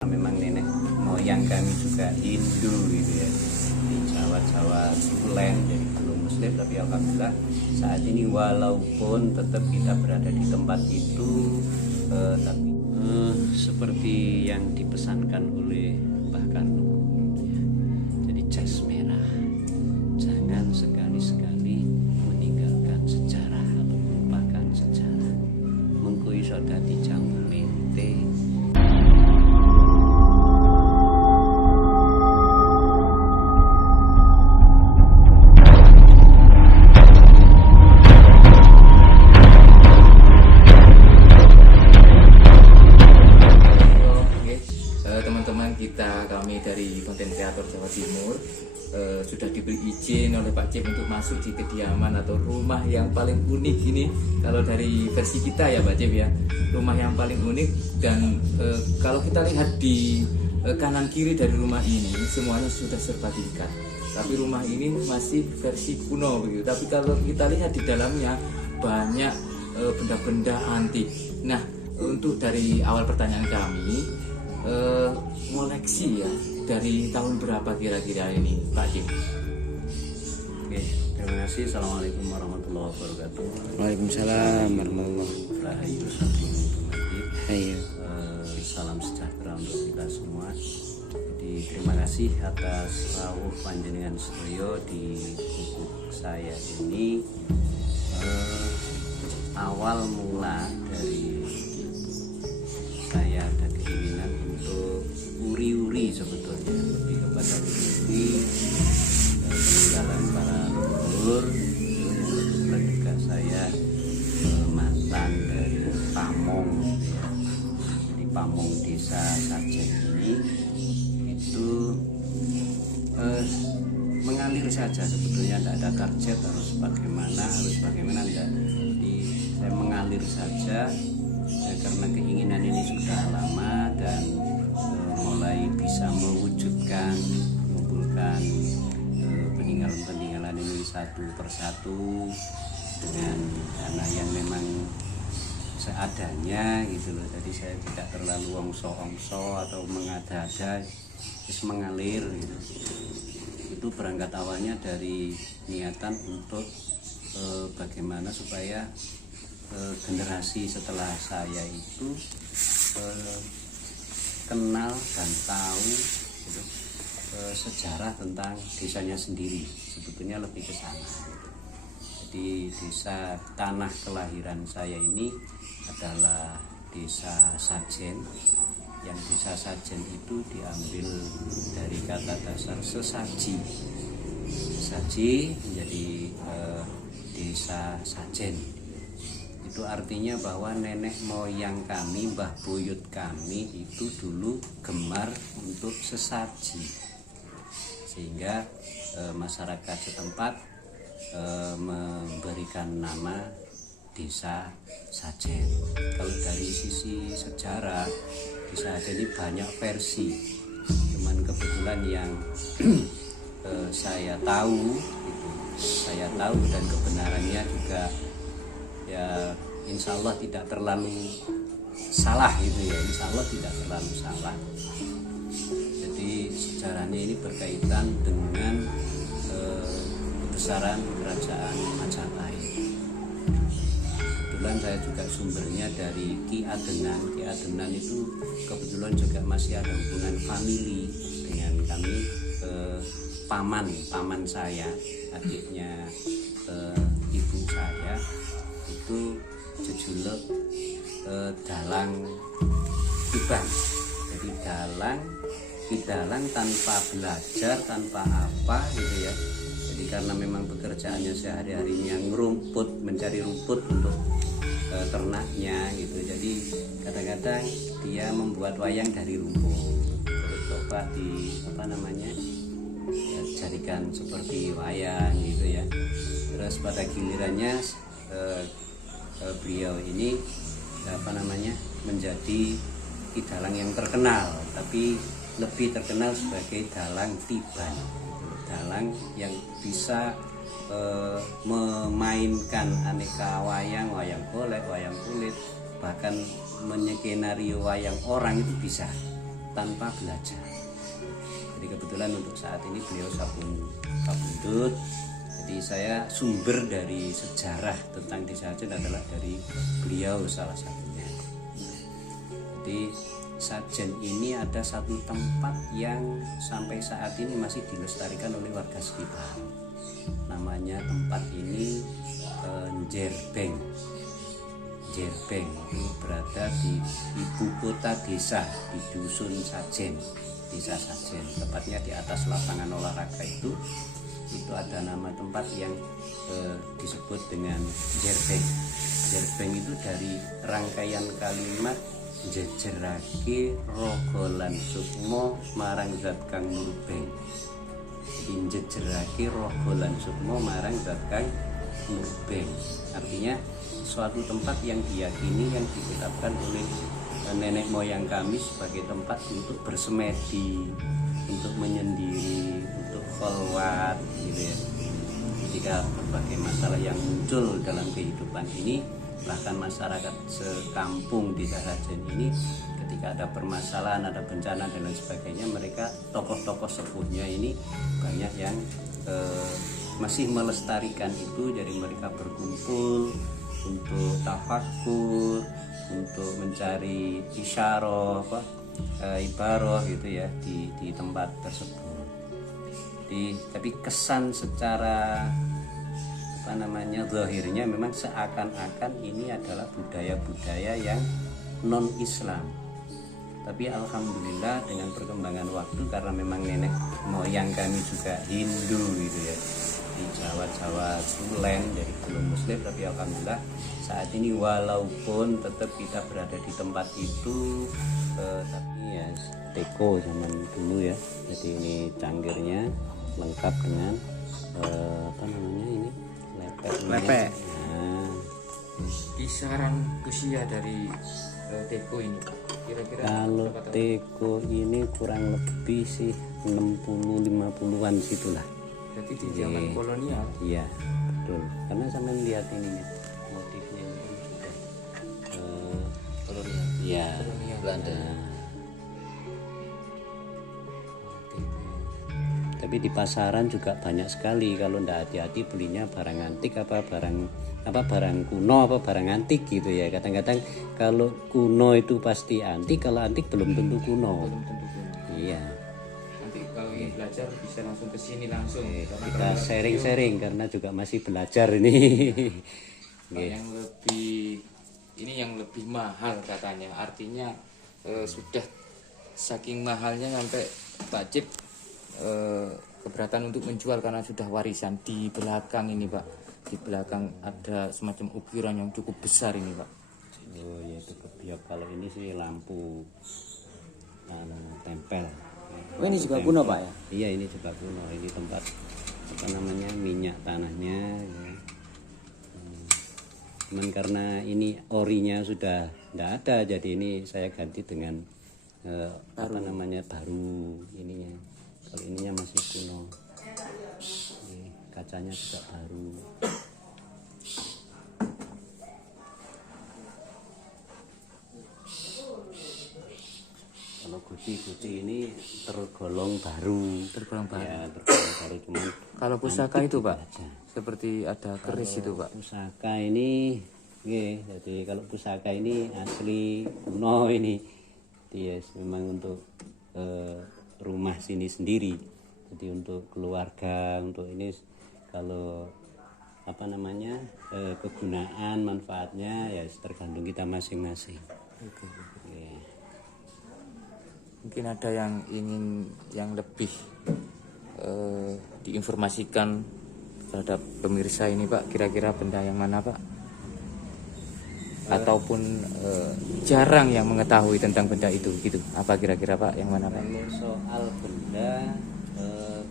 Memang nenek moyang kami juga Hindu gitu ya, di Jawa Sulen, jadi belum Muslim, tapi alhamdulillah saat ini walaupun tetap kita berada di tempat itu, tapi seperti yang dipesankan oleh Mbah Kanu, jadi jas merah, jangan sekali-sekali meninggalkan sejarah atau melupakan sejarah. Mengko iso dadi jambu mente. Kami dari konten kreator Jawa Timur sudah diberi izin oleh Pak Cip untuk masuk di kediaman atau rumah yang paling unik ini. Kalau dari versi kita ya Pak Cip ya, rumah yang paling unik. Dan kalau kita lihat di kanan kiri dari rumah ini semuanya sudah serba diikat, tapi rumah ini masih versi kuno begitu. Tapi kalau kita lihat di dalamnya banyak benda-benda antik. Nah, untuk dari awal pertanyaan kami, koleksi ya dari tahun berapa kira-kira ini Pak Jim? Oke, terima kasih. Assalamualaikum warahmatullahi wabarakatuh. Waalaikumsalam warahmatullahi wabarakatuh. Salam sejahtera untuk kita semua. Jadi terima kasih atas rawuh panjenengan sedaya di gubuk saya ini. Awal mula dari saya ada keinginan untuk uri-uri, sebetulnya lebih kepada uri peninggalan para leluhur. Kebetulan juga saya mantan dari Pamong ya. Di Pamong Desa Sajen ini itu mengalir saja, sebetulnya tidak ada target harus bagaimana enggak. Jadi saya mengalir saja karena keinginan ini sudah lama dan mulai bisa mewujudkan, mengumpulkan peninggalan-peninggalan ini satu persatu dengan dana yang memang seadanya gitu loh. Jadi saya tidak terlalu ongso-ongso atau mengada-ada, terus mengalir gitu. Itu berangkat awalnya dari niatan untuk bagaimana supaya generasi setelah saya itu kenal dan tahu gitu, sejarah tentang desanya sendiri. Sebetulnya lebih ke sana. Jadi desa tanah kelahiran saya ini adalah desa Sajen. Yang desa Sajen itu diambil dari kata dasar sesaji. Sesaji menjadi desa Sajen. Itu artinya bahwa nenek moyang kami, mbah buyut kami itu dulu gemar untuk sesaji, sehingga masyarakat setempat memberikan nama desa Sajen. Kalau dari sisi sejarah, desa Sajen ini banyak versi, cuman kebetulan yang saya tahu dan kebenarannya juga ya insya Allah tidak terlalu salah gitu ya, insya Allah tidak terlalu salah. Jadi sejarahnya ini berkaitan dengan kebesaran kerajaan Majapahit. Kebetulan saya juga sumbernya dari Ki Adenan. Ki Adenan itu kebetulan juga masih ada hubungan famili dengan kami. Paman saya, adiknya ibu saya itu jejuluk dalang Iban. Jadi dalang tanpa belajar, tanpa apa gitu ya. Jadi karena memang pekerjaannya sehari-harinya ngerumput, mencari rumput untuk ternaknya gitu. Jadi kadang-kadang dia membuat wayang dari rumput. Terus coba jadikan seperti wayang gitu ya. Terus pada gilirannya beliau ini menjadi dalang yang terkenal, tapi lebih terkenal sebagai dalang Tiban, dalang yang bisa memainkan aneka wayang golek, wayang kulit, bahkan menyekenario wayang orang itu bisa. tanpa belajar. Jadi kebetulan untuk saat ini beliau sabun kabundut. Jadi saya sumber dari sejarah tentang Desa Sajen adalah dari beliau salah satunya. Jadi Sajen ini ada satu tempat yang sampai saat ini masih dilestarikan oleh warga sekitar. Namanya tempat ini Jerbeng. Jerbeng itu berada di ibu kota desa di dusun Sajen, Desa Sajen. Tepatnya di atas lapangan olahraga itu ada nama tempat yang disebut dengan Jerbeng. Jerbeng itu dari rangkaian kalimat jejerake rogolan sukmo marang zat kang murbeng. Jejerake rogolan sukmo marang zat kang murbeng. Artinya suatu tempat yang diyakini, yang ditetapkan oleh nenek moyang kami sebagai tempat untuk bersemedi, untuk menyendiri, untuk kholwat gitu ya. Ketika berbagai masalah yang muncul dalam kehidupan ini, bahkan masyarakat sekampung di Desa Sajen ini ketika ada permasalahan, ada bencana dan lain sebagainya, mereka tokoh-tokoh sepuhnya ini banyak yang masih melestarikan itu. Jadi mereka berkumpul untuk tafakur, untuk mencari isyarah ibaroh gitu ya di tempat tersebut. Tapi kesan secara zahirnya memang seakan-akan ini adalah budaya-budaya yang non Islam. Tapi alhamdulillah dengan perkembangan waktu, karena memang nenek moyang kami juga Hindu gitu ya, di Jawa Tulen, jadi belum Muslim, tapi alhamdulillah saat ini walaupun tetap kita berada di tempat itu, tapi ya teko zaman dulu ya. Jadi ini cangkirnya lengkap dengan ini lepek. Nah, Kisaran usia dari teko ini kira-kira kalau berapa tahun? teko ini kurang lebih sih 60-50-an situlah. Jadi di zaman kolonial. Iya, betul. Karena sampai lihat ini nih, motifnya ini kan sudah Kolonial. iya, Kolonial Belanda. Tapi di pasaran juga banyak sekali, kalau ndak hati-hati belinya barang antik barang kuno barang antik gitu ya. Kadang-kadang kalau kuno itu pasti antik, kalau antik belum tentu kuno. Belum tentu kuno. Iya. Nanti kalau ingin belajar bisa langsung ke sini langsung. Karena Kita kalau sharing-sharing karena juga masih belajar ini. yang lebih ini yang lebih mahal katanya. Artinya sudah saking mahalnya sampai Pak Cip keberatan untuk menjual karena sudah warisan. Di belakang ini Pak, di belakang ada semacam ukiran yang cukup besar ini Pak. Oh ya, itu kebiak. Kalau ini sih lampu tempel. Oh, ini juga kuno Pak ya? Iya, ini juga kuno. Ini tempat minyak tanahnya ya. Cuman karena ini orinya sudah tidak ada, jadi ini saya ganti dengan baru ininya. Kalau ininya masih kuno. Ini kacanya juga baru. Kalau guci ini tergolong baru. Ya, tergolong baru, cuman Kalau pusaka itu Pak, aja. seperti ada keris itu Pak. Pusaka ini, jadi kalau pusaka ini asli kuno ini, yes, memang untuk rumah sini sendiri. Jadi untuk keluarga, untuk ini kalau kegunaan manfaatnya ya tergantung kita masing-masing. Oke. Ya. Mungkin ada yang ingin yang lebih diinformasikan terhadap pemirsa ini Pak, kira-kira benda yang mana Pak? Ataupun jarang yang mengetahui tentang benda itu gitu. Apa kira-kira Pak, yang mana Pak? Kalau soal benda,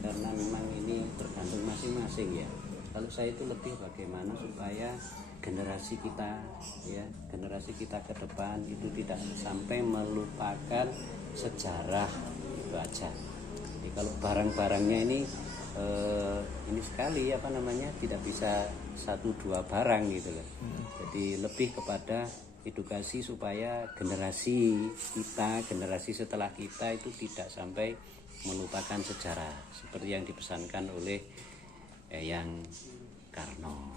karena memang ini tergantung masing-masing ya. Kalau saya itu lebih bagaimana supaya generasi kita ke depan itu tidak sampai melupakan sejarah itu aja. Jadi kalau barang-barangnya ini sekali tidak bisa 1-2 barang gitu loh. Jadi lebih kepada edukasi supaya generasi kita, generasi setelah kita itu tidak sampai melupakan sejarah seperti yang dipesankan oleh Eyang Karno,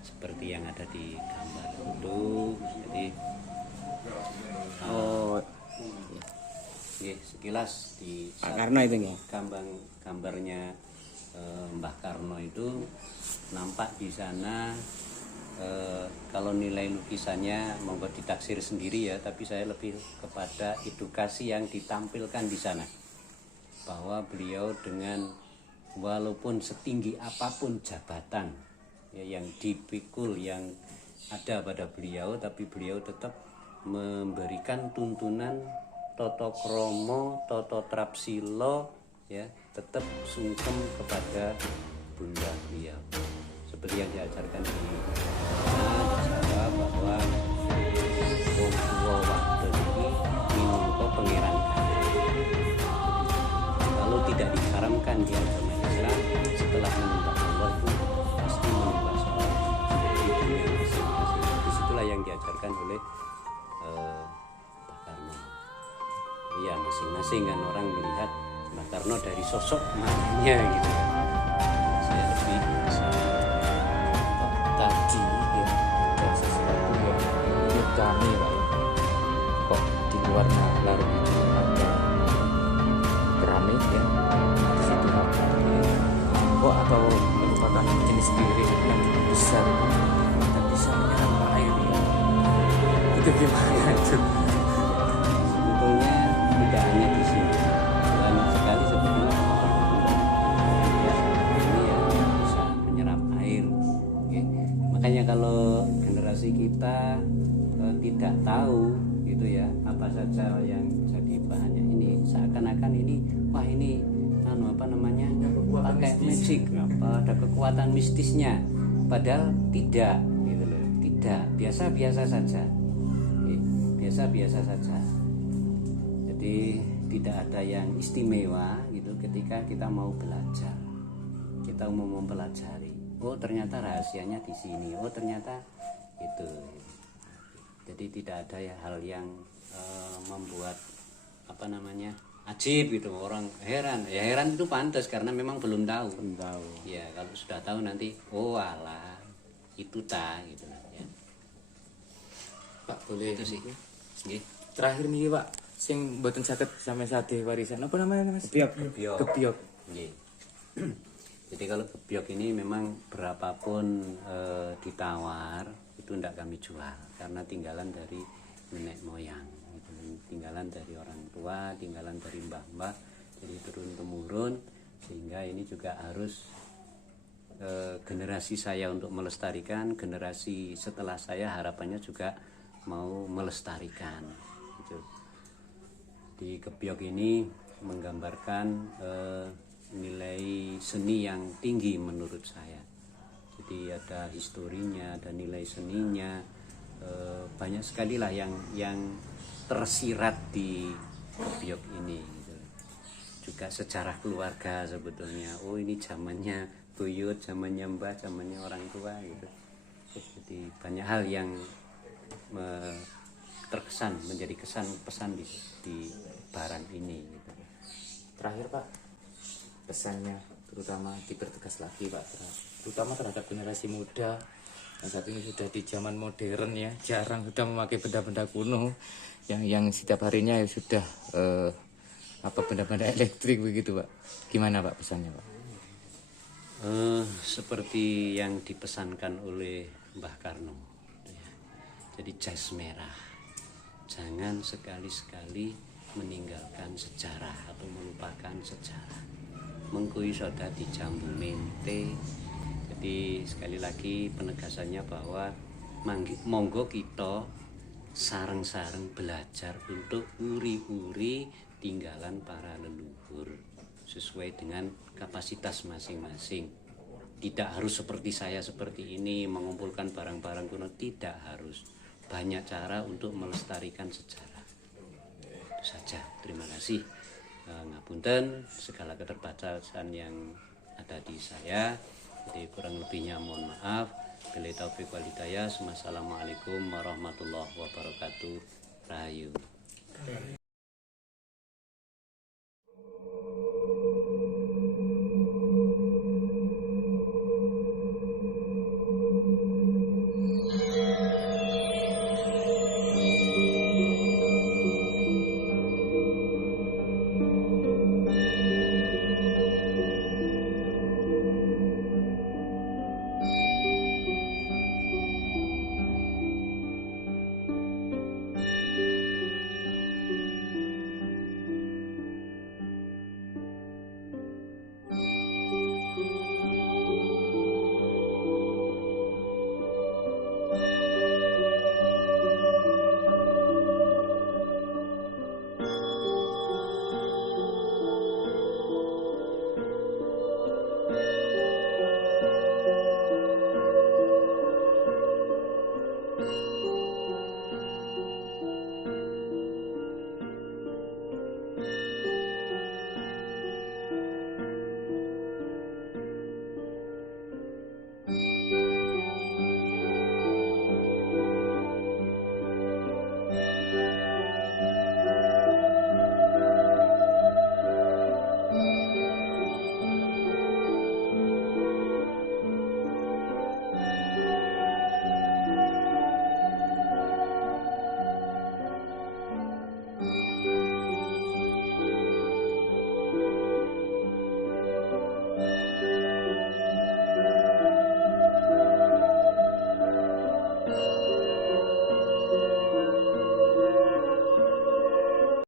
seperti yang ada di gambar itu. Jadi sekilas di Pak Karno itu ya. gambarnya Mbah Karno itu nampak di sana. Kalau nilai lukisannya monggo ditaksir sendiri ya, tapi saya lebih kepada edukasi yang ditampilkan di sana, bahwa beliau dengan walaupun setinggi apapun jabatan ya, yang dipikul yang ada pada beliau, tapi beliau tetap memberikan tuntunan toto kromo, toto trapsilo ya, tetap sungkem kepada bunda beliau seperti yang diajarkan di Jawa, bahwa wong tuwa wadon iki minangka pangeran. Kalau tidak diharamkan di agama Islam, setelah menyembah Allah itu pasti menyembah seorang ibunya masing-masing. Disitulah yang diajarkan oleh Mbah Karno. Iya, masing-masing kan orang melihat Mbah Karno dari sosok mamanya gitu. Saya lebih bisa Tadi ya ada sesuatu yang menurut kami Pak ya, kok di luar nalar itu ada keramik ya di situ Pak, kok atau merupakan jenis piring yang cukup besar dan bisa menyerap air ya. Itu gimana itu? sebetulnya tidak hanya di sini, banyak sekali sebetulnya ya, ini yang bisa menyerap air. Oke. Makanya kalau generasi kita tidak tahu gitu ya apa saja yang jadi bahannya, ini seakan-akan ini wah ini apa namanya pakai magic, apa ada kekuatan mistisnya, padahal tidak gitu loh, tidak, biasa-biasa saja. Oke, biasa-biasa saja. Jadi tidak ada yang istimewa gitu ketika kita mau belajar, kita mau mempelajari. Oh ternyata rahasianya di sini, oh ternyata itu. Jadi tidak ada ya hal yang membuat apa namanya ajib gitu, orang heran. Ya heran itu pantas karena memang belum tahu. Ya kalau sudah tahu nanti oh alah itu ta gitu ya. Pak boleh Itu sih. Nggih. terakhir nih Pak, sing mboten saged sampai sate warisan apa namanya Mas? Gebyok. Gebyok. Nggih. Jadi kalau gebyok ini memang berapapun ditawar itu tidak kami jual karena tinggalan dari nenek moyang, gitu. Tinggalan dari orang tua, tinggalan dari mbah-mbah, jadi turun temurun, sehingga ini juga harus generasi saya untuk melestarikan, generasi setelah saya harapannya juga mau melestarikan. Gitu. Di gebyok ini menggambarkan nilai seni yang tinggi menurut saya. Jadi ada historinya, ada nilai seninya, banyak sekali lah yang tersirat di gebyok ini. Gitu. Juga sejarah keluarga sebetulnya. Oh ini zamannya buyut, zamannya mbah, zamannya orang tua gitu. Jadi banyak hal yang terkesan menjadi kesan pesan di barang ini. Gitu. Terakhir Pak, pesannya terutama dipertegas lagi Pak, terutama terhadap generasi muda yang saat ini sudah di zaman modern ya, jarang sudah memakai benda-benda kuno yang setiap harinya ya sudah benda-benda elektrik begitu Pak. Gimana Pak pesannya Pak? Seperti yang dipesankan oleh Mbah Karno ya. Jadi jas merah, jangan sekali-sekali meninggalkan sejarah atau melupakan sejarah. Mengkui soda di jambu mente. Jadi sekali lagi penegasannya bahwa monggo kita sareng-sareng belajar untuk uri-uri tinggalan para leluhur sesuai dengan kapasitas masing-masing. Tidak harus seperti saya seperti ini mengumpulkan barang-barang kuno, tidak harus. Banyak cara untuk melestarikan sejarah. Itu saja. Terima kasih. Ngapunten segala keterbatasan yang ada di saya. Jadi kurang lebihnya mohon maaf. Bila taufik wal hidayah. Wassalamualaikum warahmatullahi wabarakatuh. Rahayu.